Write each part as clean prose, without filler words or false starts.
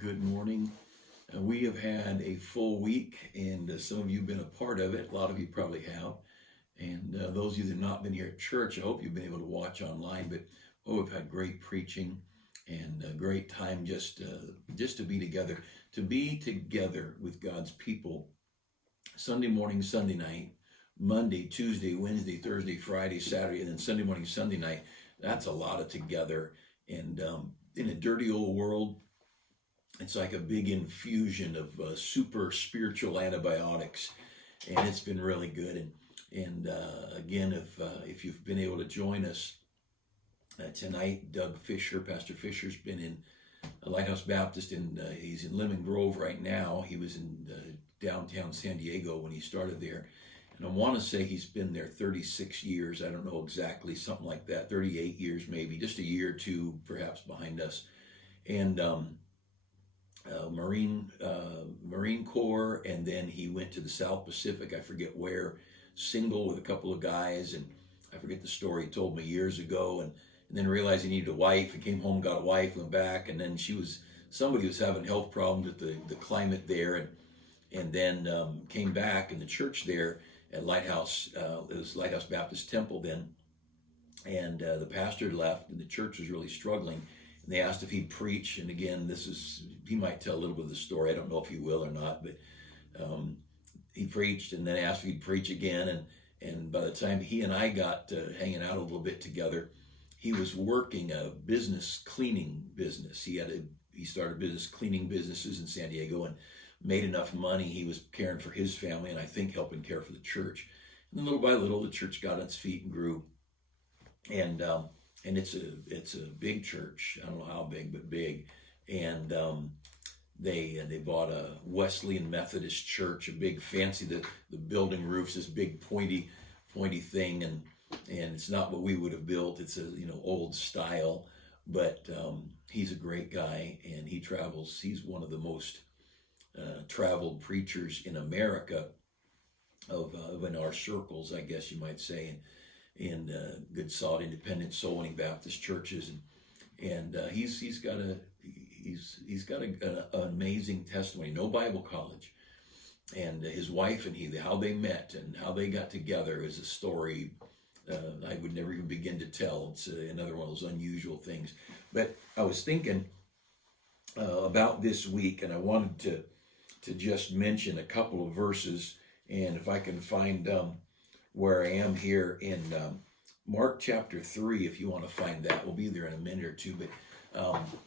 Good morning. We have had a full week, and some of you have been a part of it. A lot of you probably have. And those of you that have not been here at church, I hope you've been able to watch online. But we've had great preaching and a great time just to be together with God's people. Sunday morning, Sunday night, Monday, Tuesday, Wednesday, Thursday, Friday, Saturday, and then Sunday morning, Sunday night. That's a lot of together. And in a dirty old world, it's like a big infusion of super spiritual antibiotics, and it's been really good. And again, if you've been able to join us tonight, Pastor Fisher's been in Lighthouse Baptist, and he's in Lemon Grove right now. He was in downtown San Diego when he started there, and I want to say he's been there 36 years. I don't know exactly, something like that, 38 years maybe, just a year or two perhaps behind us, and Marine Corps, and then he went to the South Pacific, I forget where, single with a couple of guys, and I forget the story he told me years ago, and then realized he needed a wife. He came home, got a wife, went back, and then somebody was having health problems with the climate there, and then came back in the church there at Lighthouse, it was Lighthouse Baptist Temple then, and the pastor left, and the church was really struggling. And they asked if he'd preach, and again, he might tell a little bit of the story. I don't know if he will or not, but he preached, and then asked if he'd preach again. And by the time he and I got hanging out a little bit together, he was working a cleaning business. He started business cleaning businesses in San Diego and made enough money. He was caring for his family, and I think helping care for the church. And then little by little, the church got on its feet and grew. And it's a big church. I don't know how big, but big. And they bought a Wesleyan Methodist church, a big fancy. The building roof's this big pointy thing, and it's not what we would have built. It's a old style, but he's a great guy, and he travels. He's one of the most traveled preachers in America of in our circles, I guess you might say. And good, solid, independent, soul-winning Baptist churches, and he's got an amazing testimony. No Bible college, and his wife and how they met and how they got together is a story I would never even begin to tell. It's another one of those unusual things. But I was thinking about this week, and I wanted to just mention a couple of verses, and if I can find where I am here in Mark chapter 3, if you want to find that. We'll be there in a minute or two, but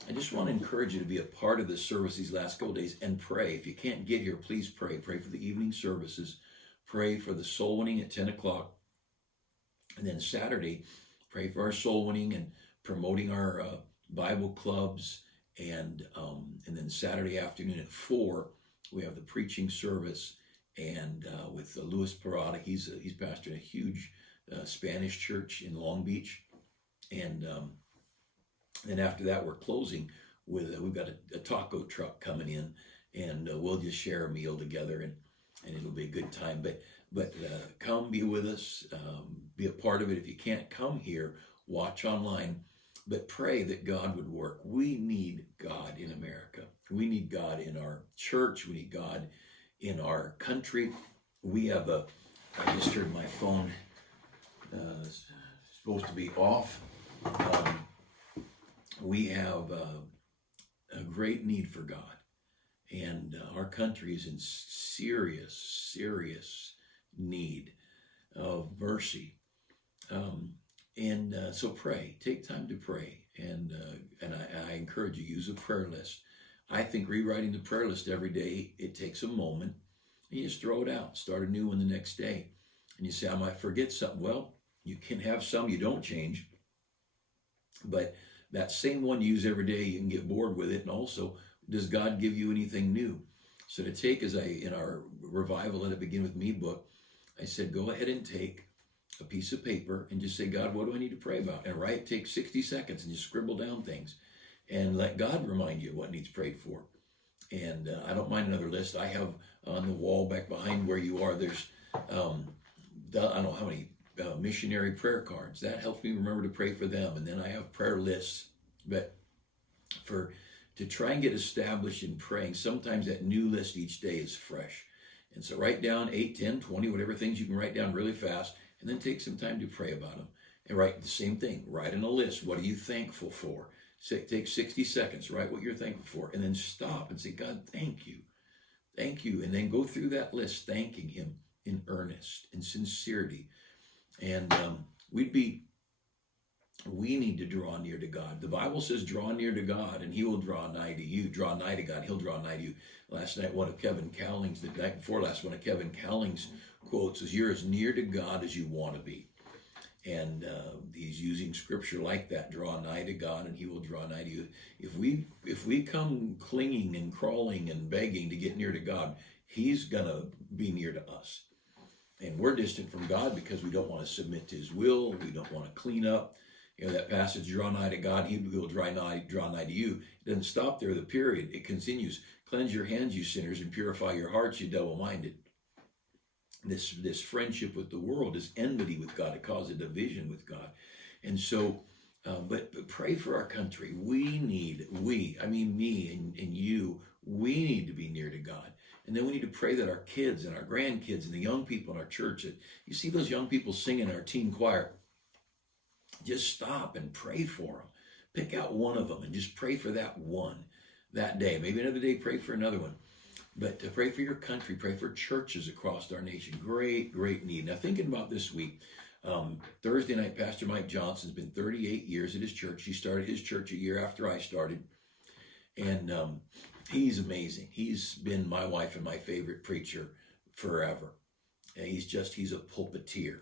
I just want to encourage you to be a part of the service these last couple days and pray. If you can't get here, please pray. Pray for the evening services. Pray for the soul winning at 10 o'clock. And then Saturday, pray for our soul winning and promoting our Bible clubs. And then Saturday afternoon at 4, we have the preaching service. And with Luis Parada, he's pastoring a huge Spanish church in Long Beach, and then after that we're closing with we've got a taco truck coming in, and we'll just share a meal together, and it'll be a good time. But come be with us, be a part of it. If you can't come here, watch online, but pray that God would work. We need God in America. We need God in our church. We need God in our country. We have I just heard my phone supposed to be off. We have a great need for God, and our country is in serious need of mercy. So pray. Take time to pray, and I encourage you, use a prayer list. I think rewriting the prayer list every day, it takes a moment, and you just throw it out. Start a new one the next day. And you say, I might forget something. Well, you can have some you don't change, but that same one you use every day, you can get bored with it. And also, does God give you anything new? So to take, in our Revival Let It Begin With Me book, I said, go ahead and take a piece of paper and just say, God, what do I need to pray about? And take 60 seconds and just scribble down things. And let God remind you what needs prayed for. And I don't mind another list. I have on the wall back behind where you are, there's, I don't know how many missionary prayer cards. That helps me remember to pray for them. And then I have prayer lists. But for to try and get established in praying. Sometimes that new list each day is fresh. And so write down 8, 10, 20, whatever things you can write down really fast, and then take some time to pray about them. And write the same thing. Write in a list. What are you thankful for? Take 60 seconds. Write what you're thankful for. And then stop and say, God, thank you. Thank you. And then go through that list thanking him in earnest and sincerity. And we need to draw near to God. The Bible says, draw near to God and he will draw nigh to you. Draw nigh to God, he'll draw nigh to you. Last night, one of Kevin Cowling's, the night before last, one of Kevin Cowling's quotes is, you're as near to God as you want to be. And he's using scripture like that, draw nigh to God and he will draw nigh to you. If we come clinging and crawling and begging to get near to God, he's going to be near to us. And we're distant from God because we don't want to submit to his will. We don't want to clean up. You know, that passage, draw nigh to God, he will draw nigh to you. It doesn't stop there, the period. It continues. Cleanse your hands, you sinners, and purify your hearts, you double-minded. This friendship with the world is enmity with God. It causes a division with God. And so, but pray for our country. Me and you, we need to be near to God. And then we need to pray that our kids and our grandkids and the young people in our church, that you see those young people singing in our teen choir, just stop and pray for them. Pick out one of them and just pray for that one that day. Maybe another day, pray for another one. But to pray for your country, pray for churches across our nation. Great, great need. Now, thinking about this week, Thursday night, Pastor Mike Johnson's been 38 years at his church. He started his church a year after I started. And he's amazing. He's been my wife and my favorite preacher forever. And he's a pulpiteer.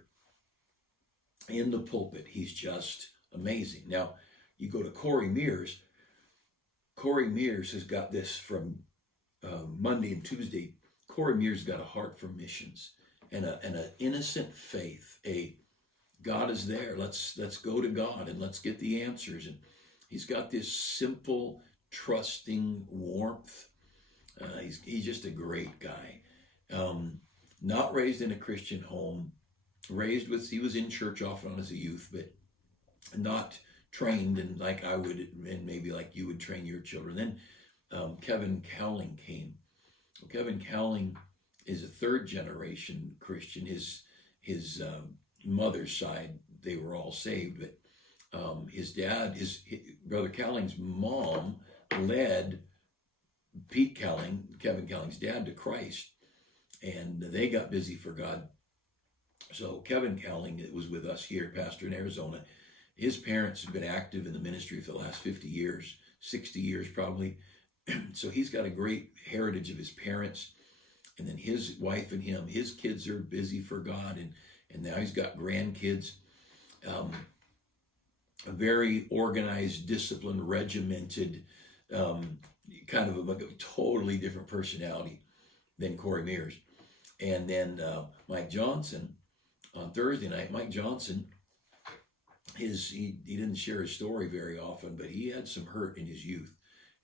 In the pulpit, he's just amazing. Now, you go to Corey Mears. Corey Mears has got this from Monday and Tuesday. Corey Mears got a heart for missions and an innocent faith. God is there. Let's go to God and let's get the answers. And he's got this simple, trusting warmth. He's just a great guy. Not raised in a Christian home. He was in church off and on as a youth, but not trained and like I would, and maybe like you would train your children. Then Kevin Cowling came. Kevin Cowling is a third generation Christian. His mother's side, they were all saved, but his brother Cowling's mom led Pete Cowling, Kevin Cowling's dad, to Christ, and they got busy for God. So Kevin Cowling was with us here, pastor in Arizona. His parents have been active in the ministry for the last 50 years, 60 years probably. So he's got a great heritage of his parents. And then his wife and his kids are busy for God. And now he's got grandkids. A very organized, disciplined, regimented, kind of a totally different personality than Corey Mears. And then Mike Johnson, on Thursday night, Mike Johnson, he didn't share his story very often, but he had some hurt in his youth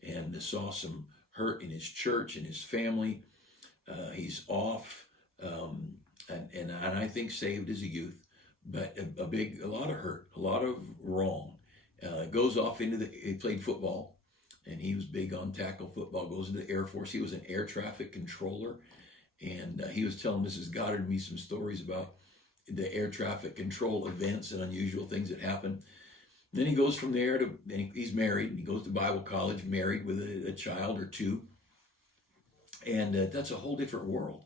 and saw some hurt in his church and his family. He's off, and I think saved as a youth, but a lot of hurt, a lot of wrong. Goes off he played football, and he was big on tackle football, goes into the Air Force. He was an air traffic controller, and he was telling Mrs. Goddard me some stories about the air traffic control events and unusual things that happen. Then he goes from there and he's married, and he goes to Bible college, married with a child or two. And that's a whole different world.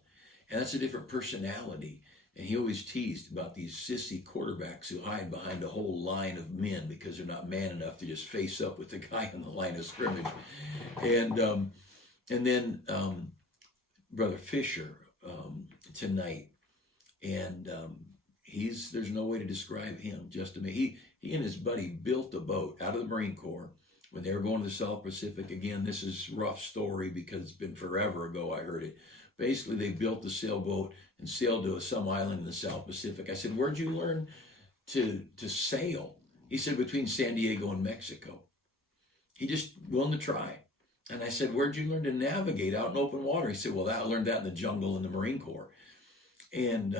And that's a different personality. And he always teased about these sissy quarterbacks who hide behind a whole line of men because they're not man enough to just face up with the guy on the line of scrimmage. And then Brother Fisher tonight. And there's no way to describe him. Just to me, he and his buddy built a boat out of the Marine Corps when they were going to the South Pacific. Again, this is a rough story because it's been forever ago I heard it. Basically, they built the sailboat and sailed to some island in the South Pacific. I said, where'd you learn to sail? He said, between San Diego and Mexico. He just willing to try. And I said, where'd you learn to navigate out in open water? He said, well, I learned that in the jungle in the Marine Corps. And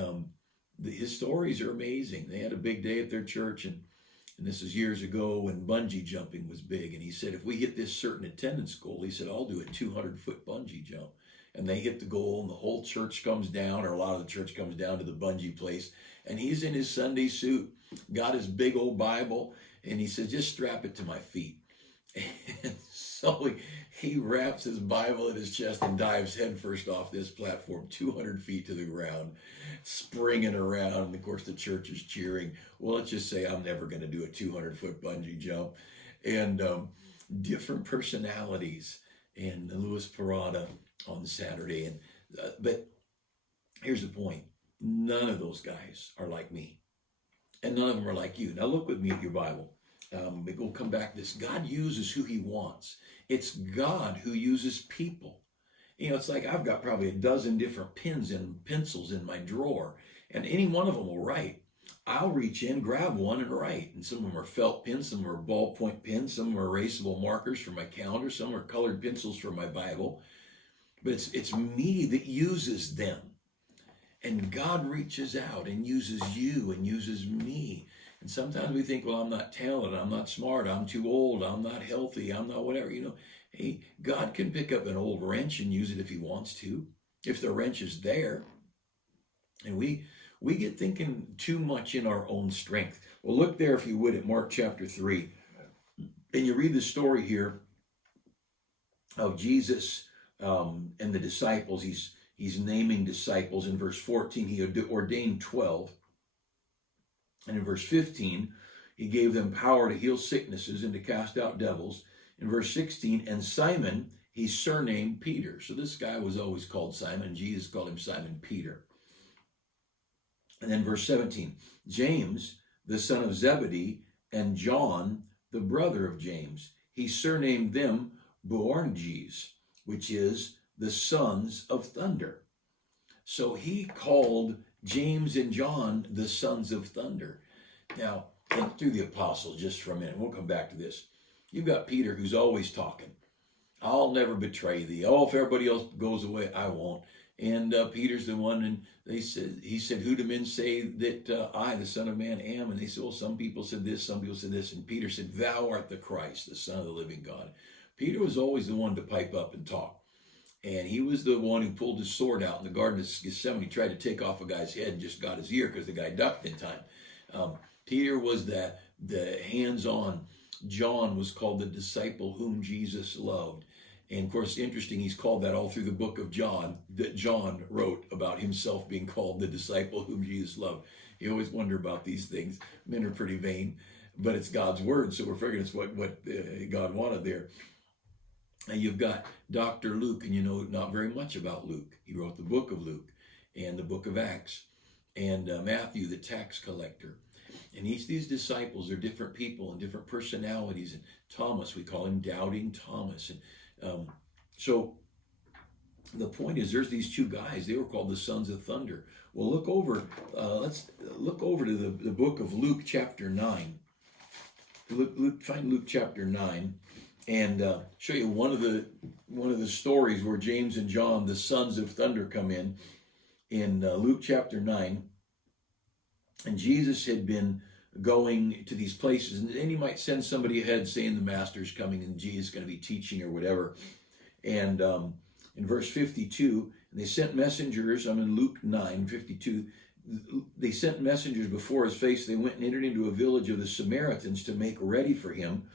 his stories are amazing. They had a big day at their church, and And this is years ago when bungee jumping was big. And he said, if we hit this certain attendance goal, he said, I'll do a 200-foot bungee jump. And they hit the goal, and the whole church comes down, or a lot of the church comes down to the bungee place. And he's in his Sunday suit, got his big old Bible, and he said, just strap it to my feet. And so he wraps his Bible in his chest and dives headfirst off this platform, 200 feet to the ground, springing around. And of course, the church is cheering. Well, let's just say I'm never going to do a 200-foot bungee jump. And different personalities. And Louis Parada on Saturday. And but here's the point. None of those guys are like me. And none of them are like you. Now look with me at your Bible. We'll come back to this. God uses who he wants. It's God who uses people. You know, it's like I've got probably a dozen different pens and pencils in my drawer, and any one of them will write. I'll reach in, grab one, and write. And some of them are felt pens, some are ballpoint pens, some are erasable markers for my calendar, some are colored pencils for my Bible. But it's me that uses them. And God reaches out and uses you and uses me. And sometimes we think, well, I'm not talented, I'm not smart, I'm too old, I'm not healthy, I'm not whatever. You know, hey, God can pick up an old wrench and use it if he wants to, if the wrench is there. And we get thinking too much in our own strength. Well, look there, if you would, at Mark chapter 3. And you read the story here of Jesus and the disciples. He's naming disciples. In verse 14, he ordained 12. And in verse 15, he gave them power to heal sicknesses and to cast out devils. In verse 16, and Simon, he surnamed Peter. So this guy was always called Simon. Jesus called him Simon Peter. And then verse 17, James, the son of Zebedee, and John, the brother of James. He surnamed them Boanerges, which is the sons of thunder. So he called James and John the sons of thunder. Now, think through the apostles just for a minute. We'll come back to this. You've got Peter, who's always talking. I'll never betray thee. Oh, if everybody else goes away, I won't. And Peter's the one, and he said, who do men say that I, the Son of Man, am? And they said, well, some people said this, some people said this. And Peter said, thou art the Christ, the Son of the living God. Peter was always the one to pipe up and talk. And he was the one who pulled his sword out in the Garden of Gethsemane. He tried to take off a guy's head and just got his ear because the guy ducked in time. Peter was the hands-on. John was called the disciple whom Jesus loved. And of course, interesting, he's called that all through the book of John, that John wrote about himself being called the disciple whom Jesus loved. You always wonder about these things. Men are pretty vain, but it's God's word, so we're figuring it's what God wanted there. And you've got Dr. Luke, and you know not very much about Luke. He wrote the book of Luke and the book of Acts, and Matthew, the tax collector. And each of these disciples are different people and different personalities. And Thomas, we call him Doubting Thomas. And so the point is, there's these two guys. They were called the sons of thunder. Well, look over. Let's look over to the book of Luke, chapter 9. Find Luke chapter 9. And show you one of the stories where James and John, the sons of thunder, come in Luke chapter 9. And Jesus had been going to these places, and he might send somebody ahead saying the master's coming and Jesus is going to be teaching or whatever. And in verse 52, they sent messengers. I'm in Luke 9:52. They sent messengers before his face. They went and entered into a village of the Samaritans to make ready for him.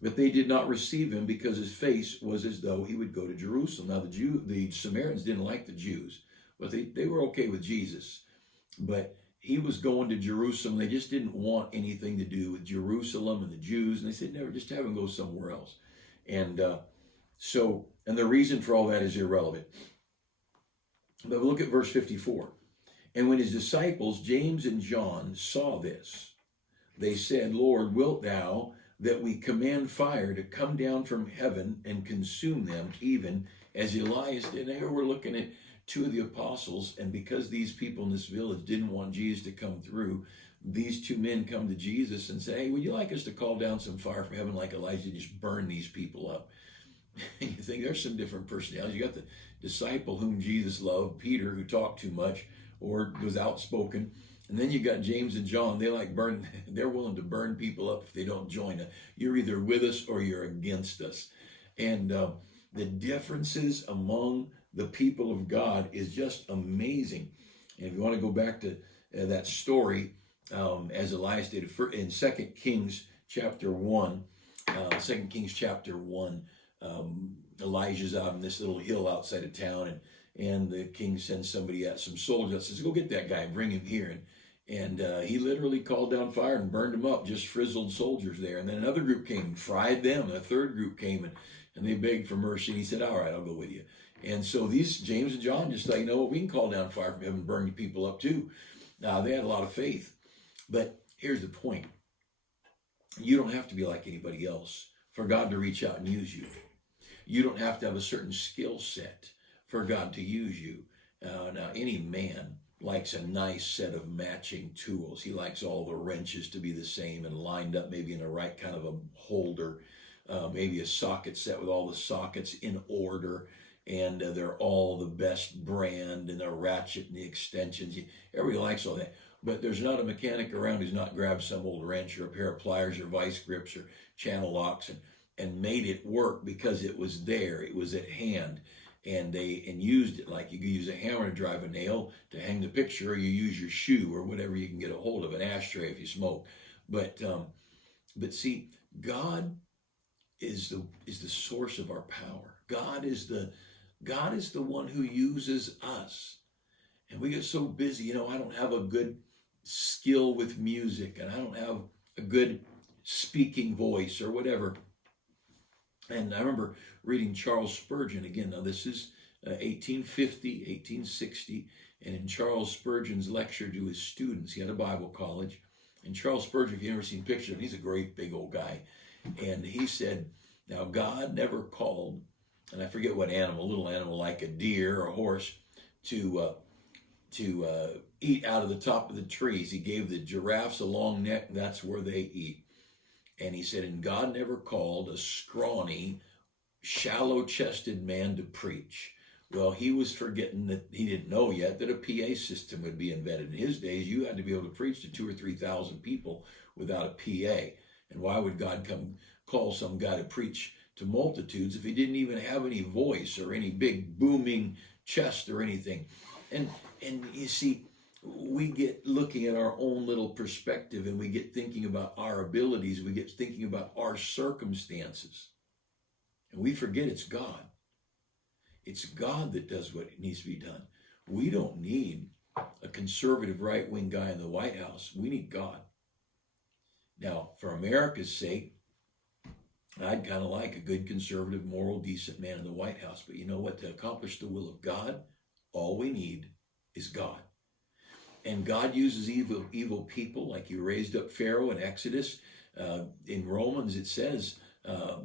But they did not receive him because his face was as though he would go to Jerusalem. Now the Samaritans didn't like the Jews, but they were okay with Jesus. But he was going to Jerusalem. They just didn't want anything to do with Jerusalem and the Jews. And they said, never, just have him go somewhere else. And and the reason for all that is irrelevant. But look at verse 54. And when his disciples, James and John, saw this, they said, Lord, wilt thou that we command fire to come down from heaven and consume them, even as Elias did? And here we're looking at two of the apostles, and because these people in this village didn't want Jesus to come through, these two men come to Jesus and say, hey, would you like us to call down some fire from heaven like Elijah, just burn these people up? And you think there's some different personalities. You got the disciple whom Jesus loved, Peter, who talked too much or was outspoken, And then you got James and John. They're willing to burn people up if they don't join us. You're either with us or you're against us. And the differences among the people of God is just amazing. And if you want to go back to that story, as Elias did in 2 Kings chapter 1, 2 Kings chapter 1, Elijah's out on this little hill outside of town, and the king sends somebody out, some soldiers, says, go get that guy and bring him here. And he literally called down fire and burned them up, just frizzled soldiers there. And then another group came and fried them. A third group came and they begged for mercy. And he said, all right, I'll go with you. And so these James and John just thought, you know what, we can call down fire from heaven and burn people up too. Now, they had a lot of faith. But here's the point. You don't have to be like anybody else for God to reach out and use you. You don't have to have a certain skill set for God to use you. Now, any man likes a nice set of matching tools. He likes all the wrenches to be the same and lined up maybe in the right kind of a holder, maybe a socket set with all the sockets in order, and they're all the best brand, and the ratchet and the extensions. Everybody likes all that. But there's not a mechanic around who's not grabbed some old wrench or a pair of pliers or vice grips or channel locks and made it work because it was there, it was at hand. And used it like you could use a hammer to drive a nail to hang the picture, or you use your shoe or whatever you can get a hold of, an ashtray if you smoke. But see, God is the source of our power. God is the one who uses us. And we get so busy, I don't have a good skill with music, and I don't have a good speaking voice or whatever. And I remember reading Charles Spurgeon again. Now this is 1850, 1860. And in Charles Spurgeon's lecture to his students, he had a Bible college. And Charles Spurgeon, if you've ever seen pictures of him, he's a great big old guy. And he said, now God never called, and I forget what animal, a little animal like a deer or a horse, to eat out of the top of the trees. He gave the giraffes a long neck, and that's where they eat. And he said, and God never called a scrawny, shallow-chested man to preach. Well, he was forgetting that he didn't know yet that a PA system would be invented. In his days, you had to be able to preach to 2,000 or 3,000 people without a PA. And why would God call some guy to preach to multitudes if he didn't even have any voice or any big booming chest or anything? And you see, we get looking at our own little perspective, and we get thinking about our abilities. We get thinking about our circumstances. And we forget it's God. It's God that does what needs to be done. We don't need a conservative right-wing guy in the White House. We need God. Now, for America's sake, I'd kind of like a good conservative, moral, decent man in the White House. But you know what? To accomplish the will of God, all we need is God. And God uses evil people, like he raised up Pharaoh in Exodus. In Romans, it says,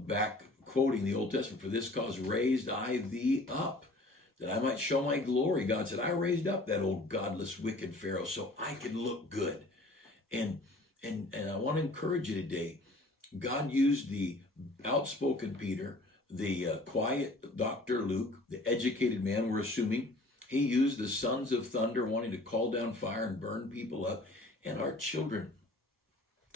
back quoting the Old Testament, for this cause raised I thee up, that I might show my glory. God said, I raised up that old godless, wicked Pharaoh so I could look good. And I want to encourage you today. God used the outspoken Peter, the quiet Dr. Luke, the educated man, we're assuming. He used the sons of thunder wanting to call down fire and burn people up. And our children,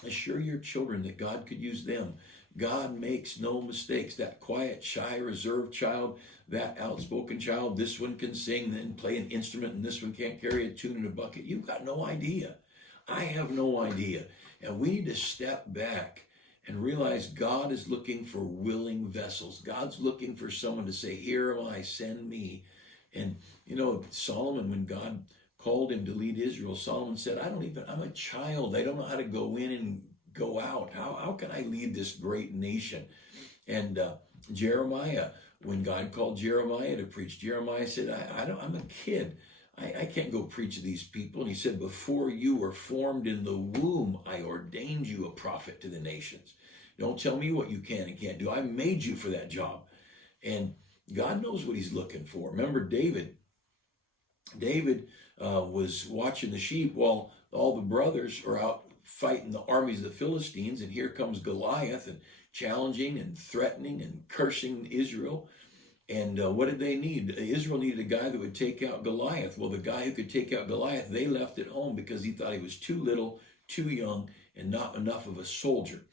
assure your children that God could use them. God makes no mistakes. That quiet, shy, reserved child, that outspoken child, this one can sing, then play an instrument, and this one can't carry a tune in a bucket. You've got no idea. I have no idea. And we need to step back and realize God is looking for willing vessels. God's looking for someone to say, here am I, send me. And Solomon, when God called him to lead Israel, Solomon said, I'm a child. I don't know how to go in and go out. How can I lead this great nation? And Jeremiah, when God called Jeremiah to preach, Jeremiah said, I'm a kid. I can't go preach to these people. And he said, before you were formed in the womb, I ordained you a prophet to the nations. Don't tell me what you can and can't do. I made you for that job. And God knows what he's looking for. Remember David. David was watching the sheep while all the brothers are out fighting the armies of the Philistines. And here comes Goliath and challenging and threatening and cursing Israel. And what did they need? Israel needed a guy that would take out Goliath. Well, the guy who could take out Goliath, they left at home because he thought he was too little, too young, and not enough of a soldier.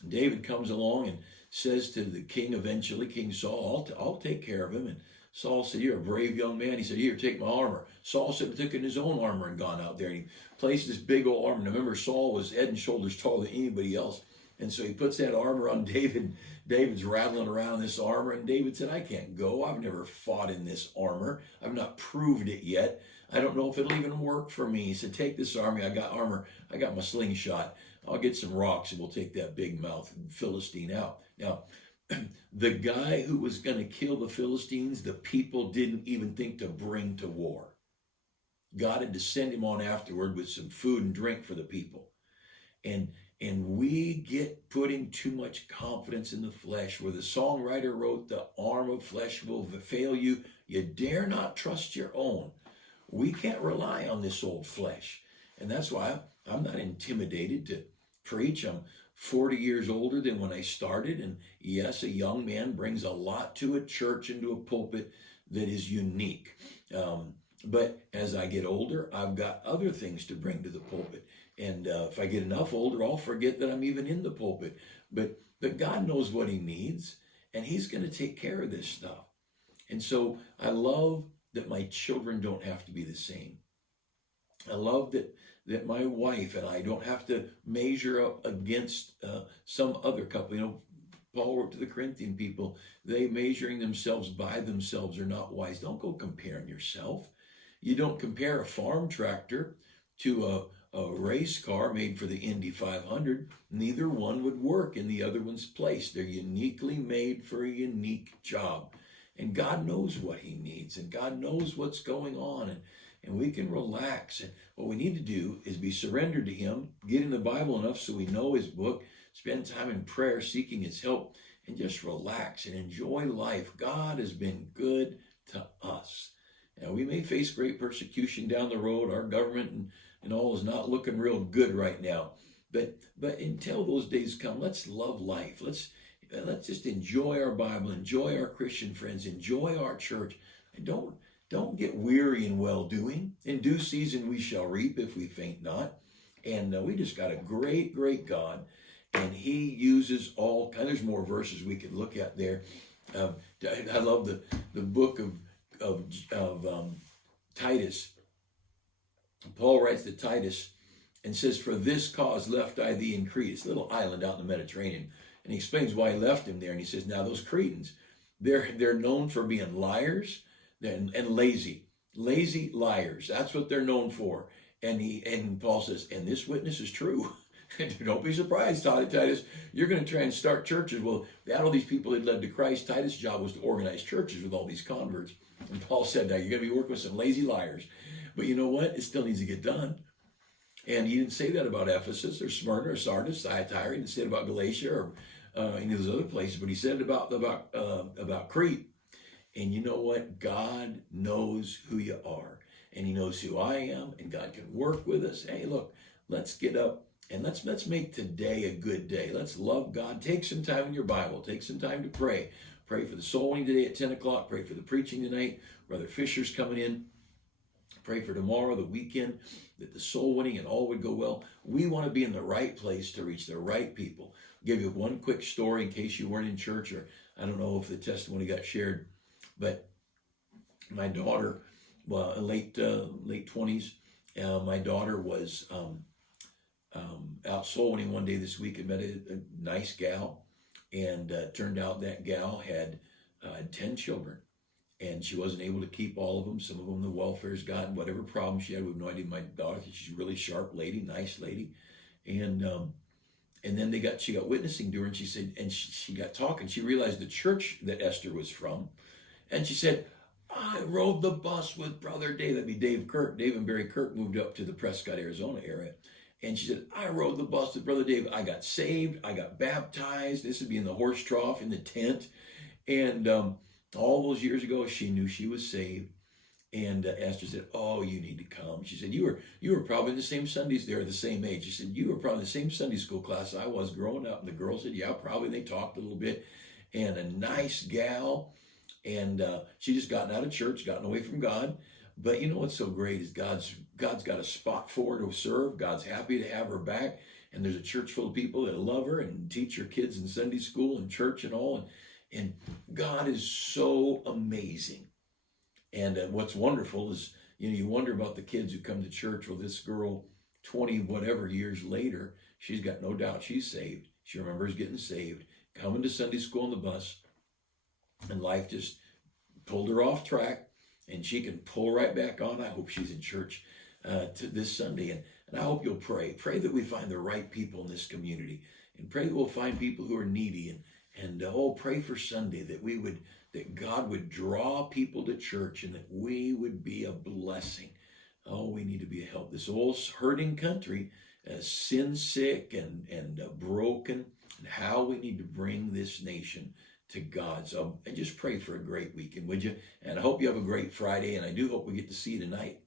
And David comes along and says to the king eventually, King Saul, I'll take care of him. And Saul said, you're a brave young man. He said, here, take my armor. Saul said he took in his own armor and gone out there. And he placed this big old armor. Now, remember, Saul was head and shoulders taller than anybody else. And so he puts that armor on David. David's rattling around in this armor. And David said, I can't go. I've never fought in this armor. I've not proved it yet. I don't know if it'll even work for me. He said, take this armor. I got armor. I got my slingshot. I'll get some rocks and we'll take that big mouth Philistine out. Now, the guy who was going to kill the Philistines, the people didn't even think to bring to war. God had to send him on afterward with some food and drink for the people. And we get putting too much confidence in the flesh, where the songwriter wrote, the arm of flesh will fail you. You dare not trust your own. We can't rely on this old flesh. And that's why I'm not intimidated to preach. I'm 40 years older than when I started. And yes, a young man brings a lot to a church and to a pulpit that is unique. But as I get older, I've got other things to bring to the pulpit. And if I get enough older, I'll forget that I'm even in the pulpit. But God knows what he needs, and he's going to take care of this stuff. And so I love that my children don't have to be the same. I love that my wife and I don't have to measure up against some other couple. You know, Paul wrote to the Corinthian people, they measuring themselves by themselves are not wise. Don't go comparing yourself. You don't compare a farm tractor to a race car made for the Indy 500. Neither one would work in the other one's place. They're uniquely made for a unique job. And God knows what he needs, and God knows what's going on, and we can relax. And what we need to do is be surrendered to him, get in the Bible enough so we know his book, spend time in prayer, seeking his help, and just relax and enjoy life. God has been good to us. Now, we may face great persecution down the road. Our government and all is not looking real good right now. But until those days come, let's love life. Let's just enjoy our Bible, enjoy our Christian friends, enjoy our church. And don't get weary in well-doing. In due season we shall reap if we faint not. And we just got a great, great God. And he uses all kinds. There's more verses we could look at there. I love the book of Titus. Paul writes to Titus and says, for this cause left I thee in Crete. It's a little island out in the Mediterranean. And he explains why he left him there. And he says, now those Cretans, they're known for being liars and lazy. Lazy liars. That's what they're known for. And Paul says, and this witness is true. Don't be surprised, Titus. You're going to try and start churches. Well, they had all these people that led to Christ. Titus' job was to organize churches with all these converts. And Paul said, now you're going to be working with some lazy liars. But you know what? It still needs to get done. And he didn't say that about Ephesus or Smyrna or Sardis, Thyatira. He didn't say it about Galatia or any of those other places. But he said it about Crete. And you know what? God knows who you are. And he knows who I am. And God can work with us. Hey, look, let's get up. And let's make today a good day. Let's love God. Take some time in your Bible. Take some time to pray. Pray for the soul winning today at 10 o'clock. Pray for the preaching tonight. Brother Fisher's coming in. Pray for tomorrow, the weekend, that the soul winning and all would go well. We want to be in the right place to reach the right people. I'll give you one quick story in case you weren't in church, or I don't know if the testimony got shared. But my daughter, late 20s, my daughter was out soul winning one day this week and met a nice gal. And turned out that gal had 10 children. And she wasn't able to keep all of them. Some of them the welfare's gotten, whatever problem she had. We have no idea. My daughter, she's a really sharp lady, nice lady. And then she got witnessing to her, and she said, and she got talking. She realized the church that Esther was from. And she said, I rode the bus with Brother Dave. That'd be Dave Kirk. Dave and Barry Kirk moved up to the Prescott, Arizona area. And she said, I rode the bus with Brother Dave. I got saved. I got baptized. This would be in the horse trough in the tent. And all those years ago, she knew she was saved. And Esther said, oh, you need to come. She said, you were probably in the same Sundays there, the same age. She said, you were probably in the same Sunday school class I was growing up. And the girl said, yeah, probably. They talked a little bit. And a nice gal. and she just gotten out of church, gotten away from God. But you know what's so great is God's got a spot for her to serve. God's happy to have her back, and there's a church full of people that love her and teach her kids in Sunday school and church and all. And God is so amazing. And what's wonderful is, you wonder about the kids who come to church. Well, this girl, 20 whatever years later, she's got no doubt she's saved. She remembers getting saved, coming to Sunday school on the bus, and life just pulled her off track, and she can pull right back on. I hope she's in church to this Sunday, and I hope you'll pray that we find the right people in this community, and pray that we'll find people who are needy, and pray for Sunday that God would draw people to church, and that we would be a blessing. Oh, we need to be a help. This old hurting country, sin sick and broken, and how we need to bring this nation to God. So I just pray for a great weekend, would you? And I hope you have a great Friday, and I do hope we get to see you tonight